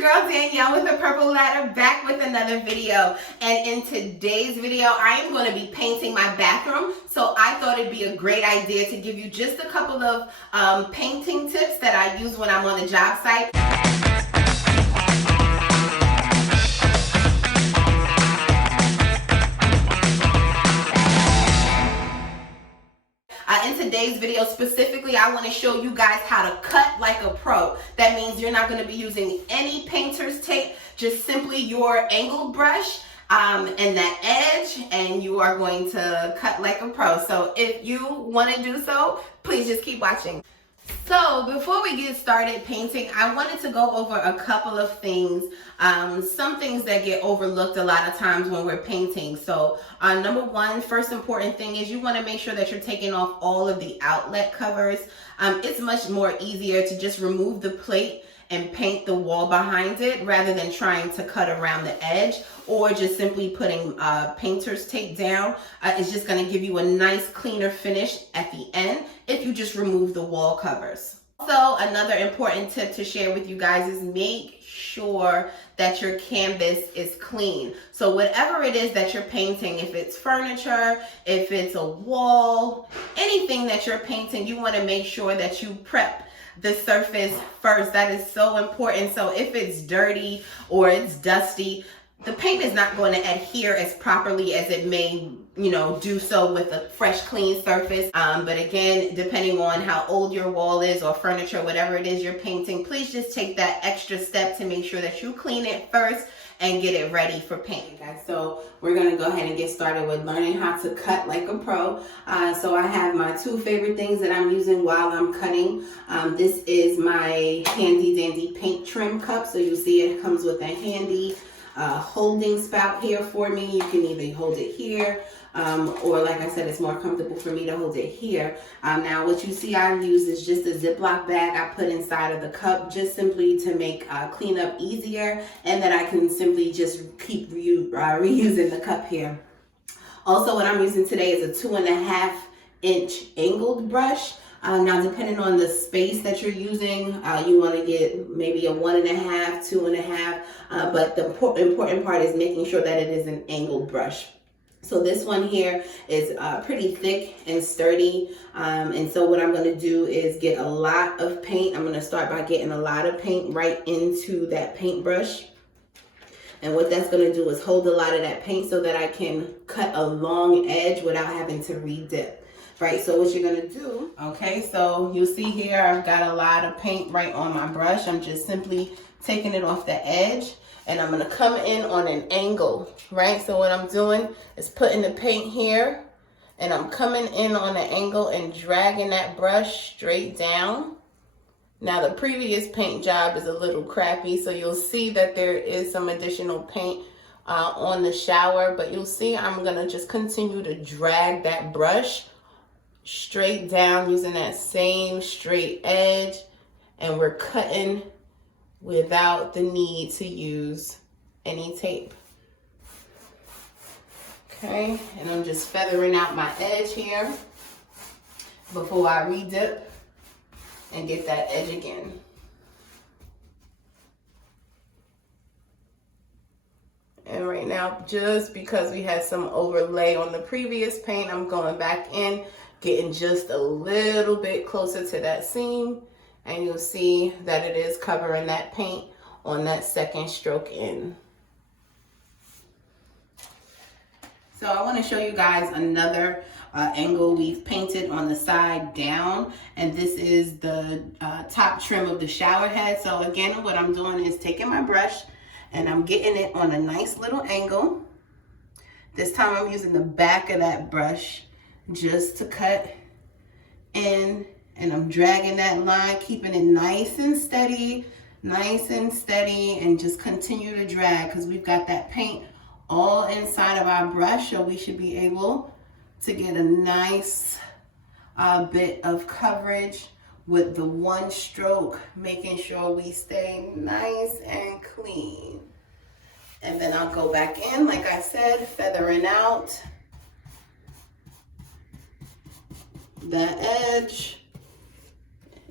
your girl Danielle with the Purple Ladder, back with another video. And in today's video, I am going to be painting my bathroom. So I thought it'd be a great idea to give you just a couple of painting tips that I use when I'm on the job site. In today's video specifically, I want to show you guys how to cut like a pro. That means you're not going to be using any painter's tape, just simply your angled brush and that edge, and you are going to cut like a pro. So if you want to do so, please just keep watching. So before we get started painting, I wanted to go over a couple of things, some things that get overlooked a lot of times when we're painting. So number one, first important thing is you want to make sure that you're taking off all of the outlet covers. It's much more easier to just remove the plate and paint the wall behind it rather than trying to cut around the edge, or just simply putting painter's tape down. It's just going to give you a nice cleaner finish at the end if you just remove the wall covers. Also, another important tip to share with you guys is make sure that your canvas is clean. So whatever it is that you're painting, if it's furniture, if it's a wall, anything that you're painting, you want to make sure that you prep the surface first. That is so important. So if it's dirty or it's dusty, the paint is not going to adhere as properly as it may, do so with a fresh, clean surface. But again, depending on how old your wall is or furniture, whatever it is you're painting, please just take that extra step to make sure that you clean it first and get it ready for paint, guys. So we're gonna go ahead and get started with learning how to cut like a pro. So I have my two favorite things that I'm using while I'm cutting. This is my handy dandy paint trim cup. So you see it comes with a handy holding spout here for me. You can either hold it here, or like I said, it's more comfortable for me to hold it here. Now what you see I use is just a Ziploc bag I put inside of the cup, just simply to make cleanup easier, and that I can simply just keep reusing the cup here. Also, what I'm using today is a 2.5 inch angled brush. Now, depending on the space that you're using, you want to get maybe a 1.5, 2.5, but the important part is making sure that it is an angled brush. So this one here is pretty thick and sturdy, and so what I'm going to do is get a lot of paint. I'm going to start by getting a lot of paint right into that paintbrush. And what that's going to do is hold a lot of that paint so that I can cut a long edge without having to re-dip. Right, so what you're gonna do, okay, so you see here I've got a lot of paint right on my brush. I'm just simply taking it off the edge, and I'm gonna come in on an angle, right? So what I'm doing is putting the paint here, and I'm coming in on an angle and dragging that brush straight down. Now the previous paint job is a little crappy, so you'll see that there is some additional paint on the shower, but you'll see I'm gonna just continue to drag that brush straight down using that same straight edge, and we're cutting without the need to use any tape. Okay, and I'm just feathering out my edge here before I re-dip and get that edge again. And right now, just because we had some overlay on the previous paint, I'm going back in, getting just a little bit closer to that seam, and you'll see that it is covering that paint on that second stroke in. So I want to show you guys another angle we've painted on the side down, and this is the top trim of the shower head. So again, what I'm doing is taking my brush and I'm getting it on a nice little angle. This time I'm using the back of that brush just to cut in, and I'm dragging that line, keeping it nice and steady, and just continue to drag, because we've got that paint all inside of our brush, so we should be able to get a nice bit of coverage with the one stroke, making sure we stay nice and clean. And then I'll go back in, like I said, feathering out that edge.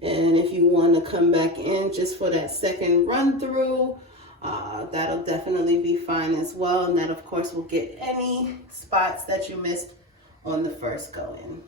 And if you want to come back in just for that second run through, That'll definitely be fine as well. And that of course will get any spots that you missed on the first go in.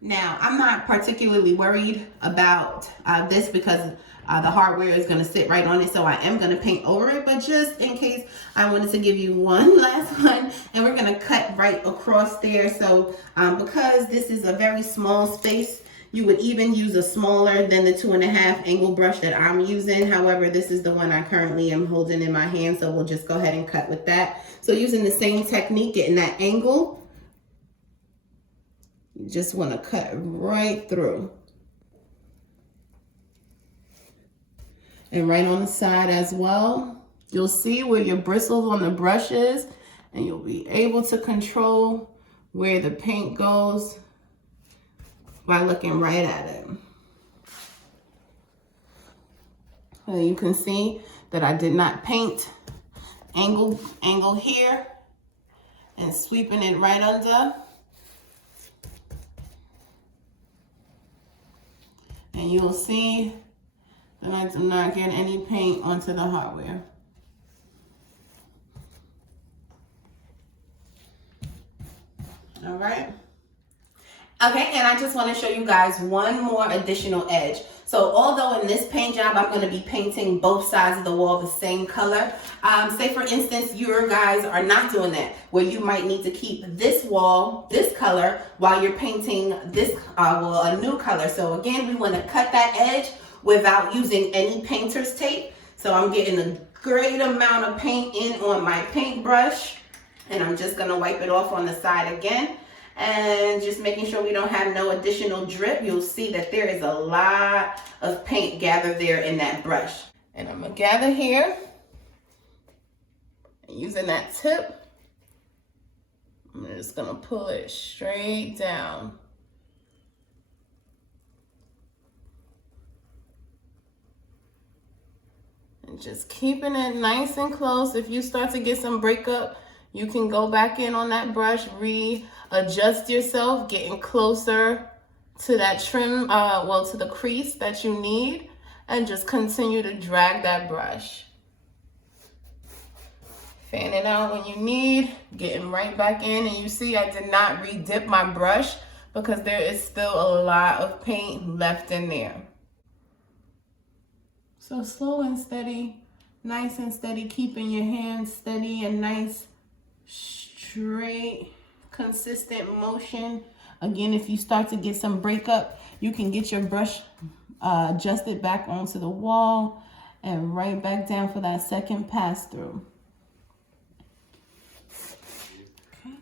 Now, I'm not particularly worried about this because the hardware is going to sit right on it, so I am going to paint over it, but just in case, I wanted to give you one last one, and we're going to cut right across there. So because this is a very small space, you would even use a smaller than the 2.5 angle brush that I'm using. However, this is the one I currently am holding in my hand, so we'll just go ahead and cut with that. So using the same technique, getting that angle, you just want to cut right through. And right on the side as well. You'll see where your bristles on the brush is, and you'll be able to control where the paint goes by looking right at it. And you can see that I did not paint angle here and sweeping it right under. And you'll see that I do not get any paint onto the hardware. All right. Okay, and I just want to show you guys one more additional edge. So although in this paint job, I'm going to be painting both sides of the wall the same color, say for instance, you guys are not doing that, where you might need to keep this wall, this color, while you're painting this wall a new color. So again, we want to cut that edge without using any painter's tape. So I'm getting a great amount of paint in on my paintbrush, and I'm just going to wipe it off on the side again. And just making sure we don't have no additional drip. You'll see that there is a lot of paint gathered there in that brush. And I'm gonna gather here, and using that tip, I'm just gonna pull it straight down. And just keeping it nice and close. If you start to get some breakup, you can go back in on that brush, readjust yourself, getting closer to that trim, to the crease that you need, and just continue to drag that brush. Fan it out when you need, getting right back in, and you see I did not re-dip my brush because there is still a lot of paint left in there. So slow and steady, nice and steady, keeping your hands steady and nice, straight, consistent motion. Again, if you start to get some breakup, you can get your brush adjusted back onto the wall and right back down for that second pass through. Okay.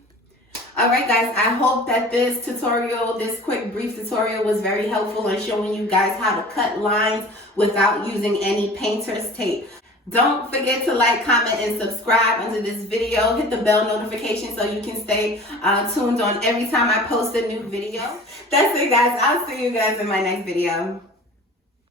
All right, guys, I hope that this tutorial, this quick brief tutorial, was very helpful in showing you guys how to cut lines without using any painter's tape. Don't forget to like, comment, and subscribe under this video. Hit the bell notification so you can stay tuned on every time I post a new video. That's it, guys. I'll see you guys in my next video.